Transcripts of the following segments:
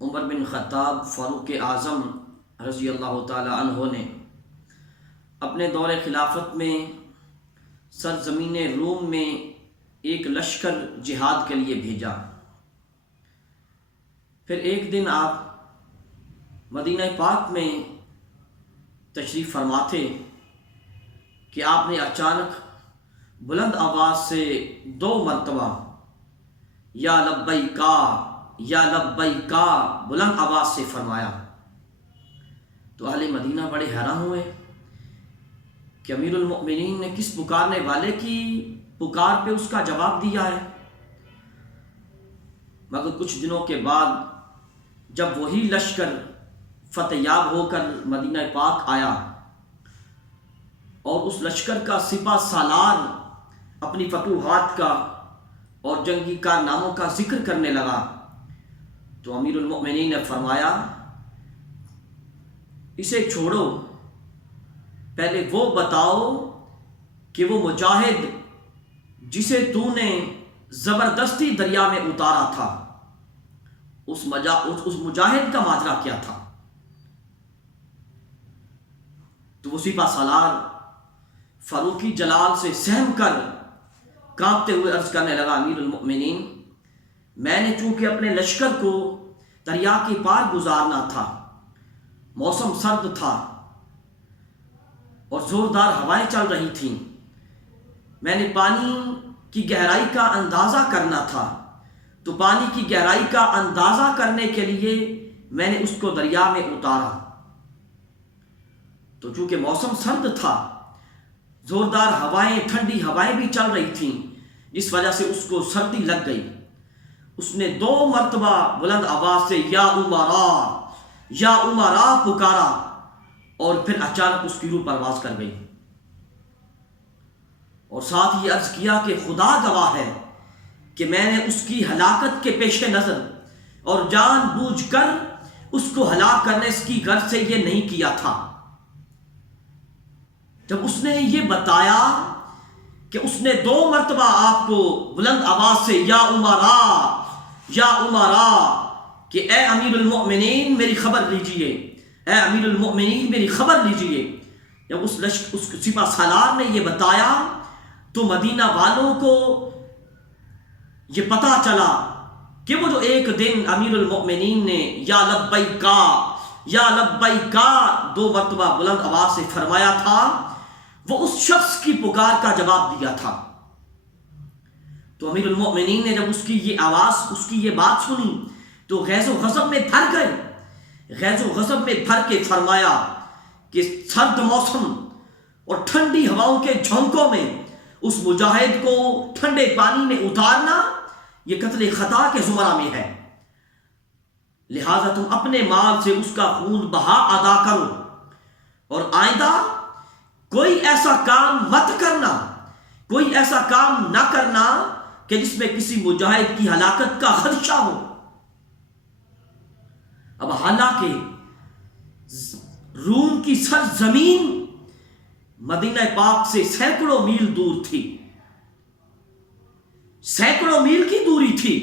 عمر بن خطاب فاروق اعظم رضی اللہ تعالی عنہ نے اپنے دور خلافت میں سرزمین روم میں ایک لشکر جہاد کے لیے بھیجا۔ پھر ایک دن آپ مدینہ پاک میں تشریف فرما تھے کہ آپ نے اچانک بلند آواز سے 2 مرتبہ یا لبیکا یا لبیکا بلند آواز سے فرمایا۔ تو اہل مدینہ بڑے حیران ہوئے کہ امیر المؤمنین نے کس پکارنے والے کی پکار پہ اس کا جواب دیا ہے۔ مگر کچھ دنوں کے بعد جب وہی لشکر فتح یاب ہو کر مدینہ پاک آیا اور اس لشکر کا سپہ سالار اپنی فتوحات کا اور جنگی کارناموں کا ذکر کرنے لگا تو امیر المؤمنین نے فرمایا اسے چھوڑو، پہلے وہ بتاؤ کہ وہ مجاہد جسے تو نے زبردستی دریا میں اتارا تھا اس مجاہد کا ماجرا کیا تھا۔ تو وہ سپہ سالار فاروقی جلال سے سہم کر کانپتے ہوئے عرض کرنے لگا، امیر المؤمنین میں نے چونکہ اپنے لشکر کو دریا کے پار گزارنا تھا، موسم سرد تھا اور زوردار ہوائیں چل رہی تھیں، میں نے پانی کی گہرائی کا اندازہ کرنا تھا، تو پانی کی گہرائی کا اندازہ کرنے کے لیے میں نے اس کو دریا میں اتارا، تو چونکہ موسم سرد تھا، زوردار ہوائیں ٹھنڈی ہوائیں بھی چل رہی تھیں، جس وجہ سے اس کو سردی لگ گئی۔ اس نے 2 مرتبہ بلند آواز سے یا عمرا پکارا اور پھر اچانک اس کی روح پرواز کر گئی، اور ساتھ یہ عرض کیا کہ خدا گواہ ہے کہ میں نے اس کی ہلاکت کے پیش نظر اور جان بوجھ کر اس کو ہلاک کرنے کی غرض سے یہ نہیں کیا تھا۔ جب اس نے یہ بتایا کہ اس نے 2 مرتبہ آپ کو بلند آواز سے یا عمرا کہ اے امیر المؤمنین میری خبر لیجئے، اے امیر المؤمنین میری خبر لیجئے، جب اس سپہ سالار نے یہ بتایا تو مدینہ والوں کو یہ پتا چلا کہ وہ جو ایک دن امیر المؤمنین نے یا لبیکا 2 مرتبہ بلند آواز سے فرمایا تھا وہ اس شخص کی پکار کا جواب دیا تھا۔ تو امیر المؤمنین نے جب اس کی یہ آواز، اس کی یہ بات سنی تو غیظ و غضب میں بھر گئے، غیظ و غضب میں بھر کے فرمایا کہ سرد موسم اور ٹھنڈی ہواؤں کے جھونکوں میں اس مجاہد کو ٹھنڈے پانی میں اتارنا یہ قتل خطا کے زمرہ میں ہے، لہذا تم اپنے مال سے اس کا خون بہا ادا کرو اور آئندہ کوئی ایسا کام مت کرنا، کوئی ایسا کام نہ کرنا کہ جس میں کسی مجاہد کی ہلاکت کا خدشہ ہو۔ اب حالانکہ روم کی سرزمین مدینہ پاک سے سینکڑوں میل دور تھی، سینکڑوں میل کی دوری تھی،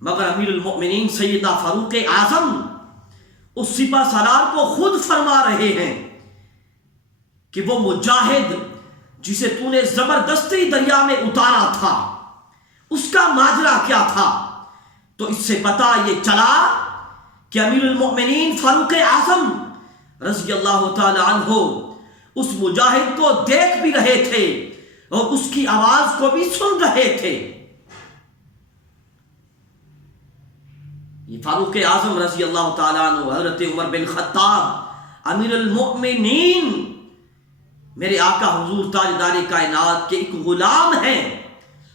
مگر امیر المؤمنین سیدنا فاروق اعظم اس سپہ سالار کو خود فرما رہے ہیں کہ وہ مجاہد جسے تو نے زبردستی دریا میں اتارا تھا اس کا ماجرا کیا تھا۔ تو اس سے پتہ یہ چلا کہ امیر المؤمنین فاروق اعظم رضی اللہ تعالی عنہ اس مجاہد کو دیکھ بھی رہے تھے اور اس کی آواز کو بھی سن رہے تھے۔ یہ فاروق اعظم رضی اللہ تعالی عنہ حضرت عمر بن خطاب امیر المؤمنین میرے آقا حضور تاجدار کائنات کے ایک غلام ہیں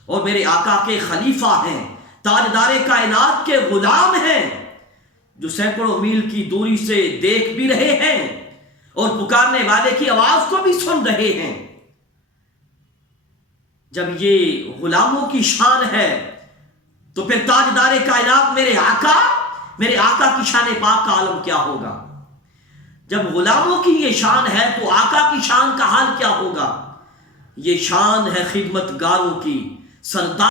اور میرے آقا کے خلیفہ ہیں، تاجدار کائنات کے غلام ہیں، جو سینکڑوں میل کی دوری سے دیکھ بھی رہے ہیں اور پکارنے والے کی آواز کو بھی سن رہے ہیں۔ جب یہ غلاموں کی شان ہے تو پھر تاجدار کائنات میرے آقا کی شان پاک کا عالم کیا ہوگا؟ جب غلاموں کی یہ شان ہے تو آقا کی شان کا حال کیا ہوگا؟ یہ شان ہے خدمت گاروں کی، سردار